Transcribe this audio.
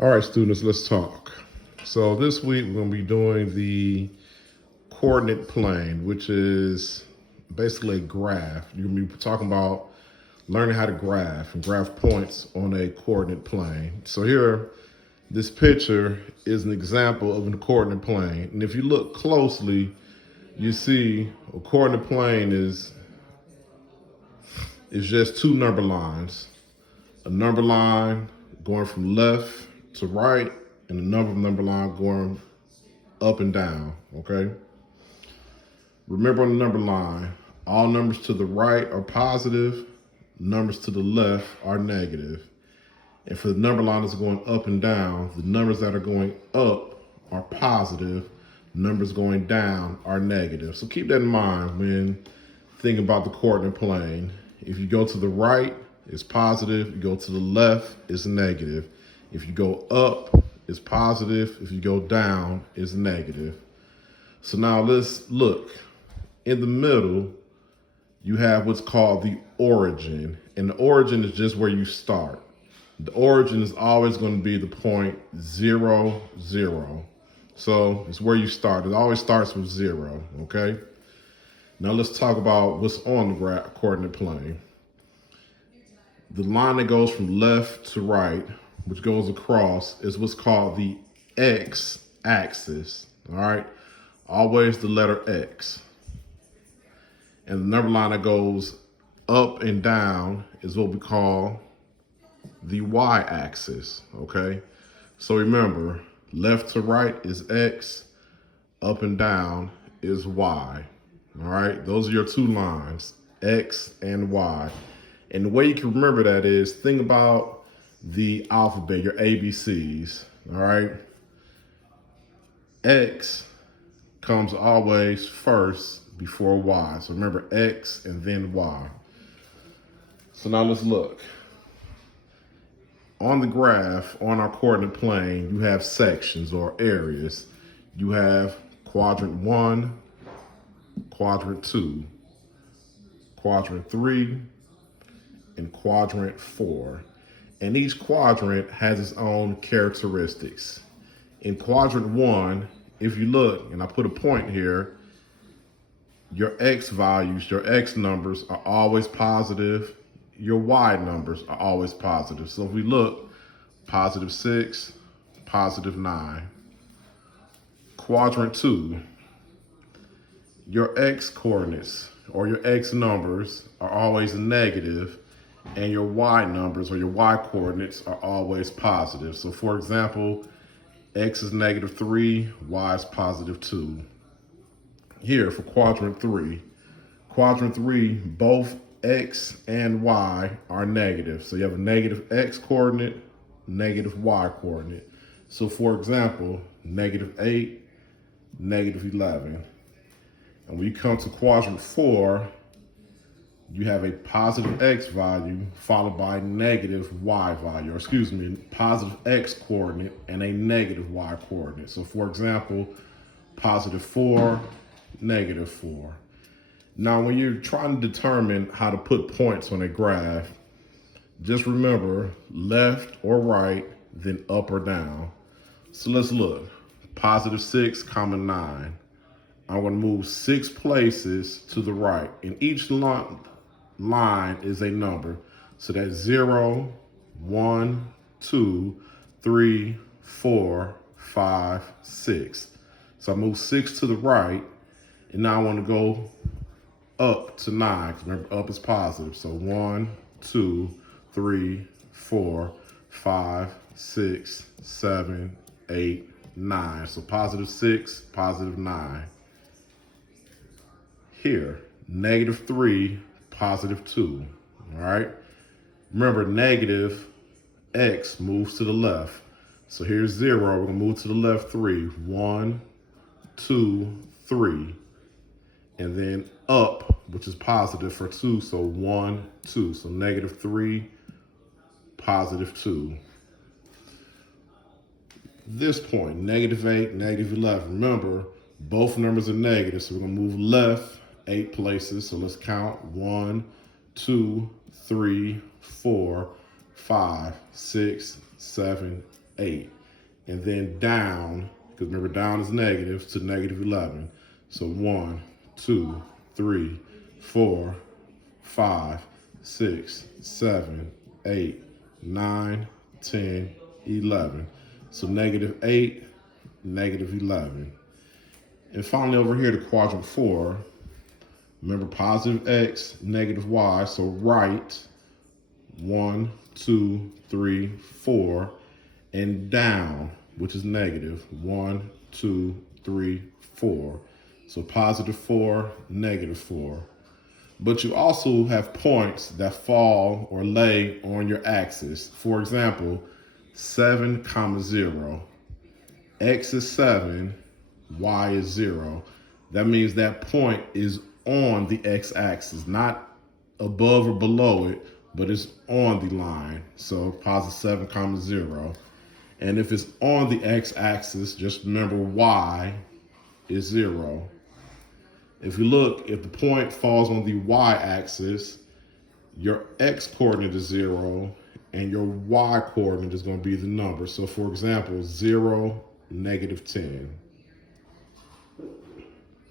All right, students, let's talk. So this week we're going to be doing the coordinate plane, which is basically a graph. You're going to be talking about learning how to graph and graph points on a coordinate plane. So here, this picture is an example of a coordinate plane. And if you look closely, you see a coordinate plane is just two number lines. A number line going from left to right, and another number line going up and down, okay? Remember on the number line, all numbers to the right are positive, numbers to the left are negative. And for the number line that's going up and down, the numbers that are going up are positive, numbers going down are negative. So keep that in mind when thinking about the coordinate plane. If you go to the right, it's positive. You go to the left, it's negative. If you go up, it's positive. If you go down, it's negative. So now let's look. In the middle, you have what's called the origin. And the origin is just where you start. The origin is always going to be the point 0, 0. So it's where you start. It always starts with 0, okay? Now let's talk about what's on the coordinate plane. The line that goes from left to right, which goes across, is what's called the x-axis, all right? Always the letter X. And the number line that goes up and down is what we call the y-axis, okay? So remember, left to right is X, up and down is Y, all right? Those are your two lines, X and Y. And the way you can remember that is think about the alphabet, your ABCs, all right? X comes always first before Y. So remember X and then Y. So now let's look. On the graph, on our coordinate plane, you have sections or areas. You have quadrant 1, quadrant 2, quadrant 3, and quadrant 4. And each quadrant has its own characteristics. In quadrant 1, if you look, and I put a point here, your X values, your X numbers are always positive. Your Y numbers are always positive. So if we look, positive 6, positive 9. Quadrant 2, your X coordinates or your X numbers are always negative, and your Y numbers or your Y coordinates are always positive. So for example, X is negative 3, Y is positive 2. Here for quadrant 3, both X and Y are negative. So you have a negative X coordinate, negative Y coordinate. So for example, negative 8, negative 11. And when you come to quadrant 4, you have a positive X value followed by negative Y value, or excuse me, positive X coordinate and a negative Y coordinate. So for example, positive 4, negative 4. Now, when you're trying to determine how to put points on a graph, just remember left or right, then up or down. So let's look. Positive 6, comma 9. I'm going to move 6 places to the right, and each line is a number. So that's 0, 1, 2, 3, 4, 5, 6. So I move 6 to the right, and now I want to go up to 9, because remember up is positive. So 1, 2, 3, 4, 5, 6, 7, 8, 9. So positive 6, positive 9. Here, negative 3, positive 2. All right. Remember, negative X moves to the left. So here's 0. We're going to move to the left 3. 1, 2, 3. And then up, which is positive for 2. So 1, 2. So negative 3, positive 2. This point, negative 8, negative 11. Remember, both numbers are negative. So we're going to move left 8 places. So let's count 1, 2, 3, 4, 5, 6, 7, 8. And then down, because remember down is negative, to negative 11. So 1, 2, 3, 4, 5, 6, 7, 8, 9, 10, 11. So negative 8, negative 11. And finally over here to quadrant 4, remember positive x, negative y, so right 1, 2, 3, 4, and down, which is negative 1, 2, 3, 4. So positive 4, negative 4. But you also have points that fall or lay on your axis. For example, 7, 0. X is 7, y is 0. That means that point is on the x-axis, not above or below it, but it's on the line. So positive 7, 0. And if it's on the x-axis, just remember y is 0. If you look, if the point falls on the y-axis, your x-coordinate is 0, and your y-coordinate is going to be the number. So for example, 0, negative 10.